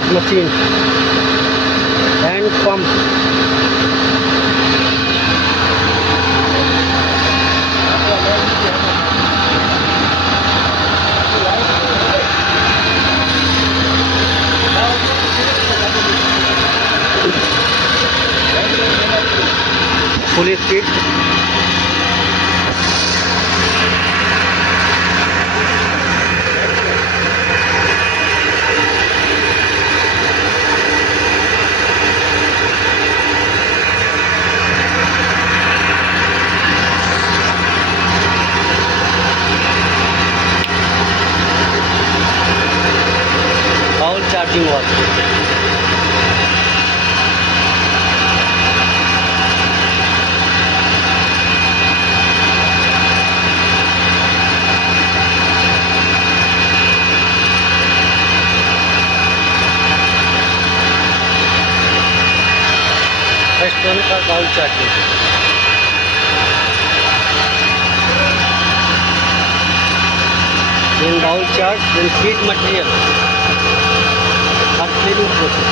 start machine and pump. Full speed. All charging was. Electronic or bowl charging. Then bowl charge, then feed material or cleaning process.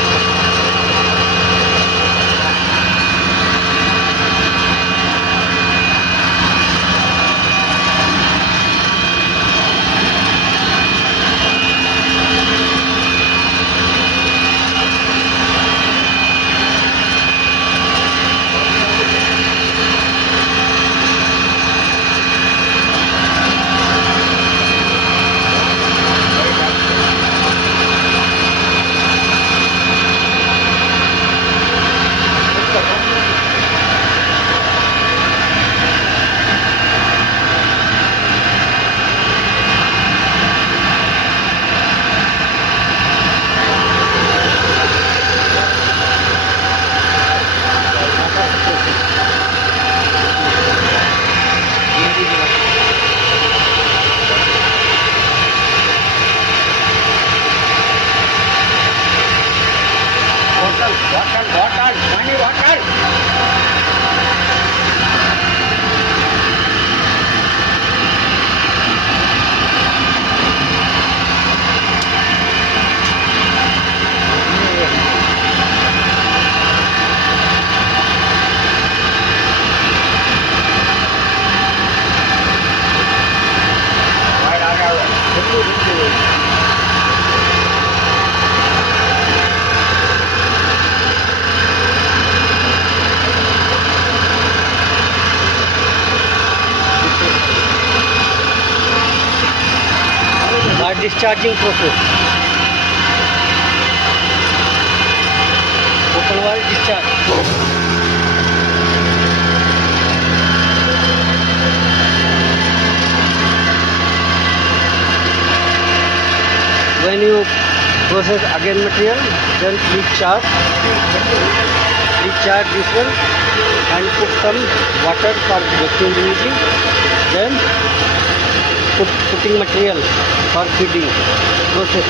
Discharging process. Open valve discharge. When you process again material, then recharge this one and put some water for vacuum releasing. Then putting material for feeding process.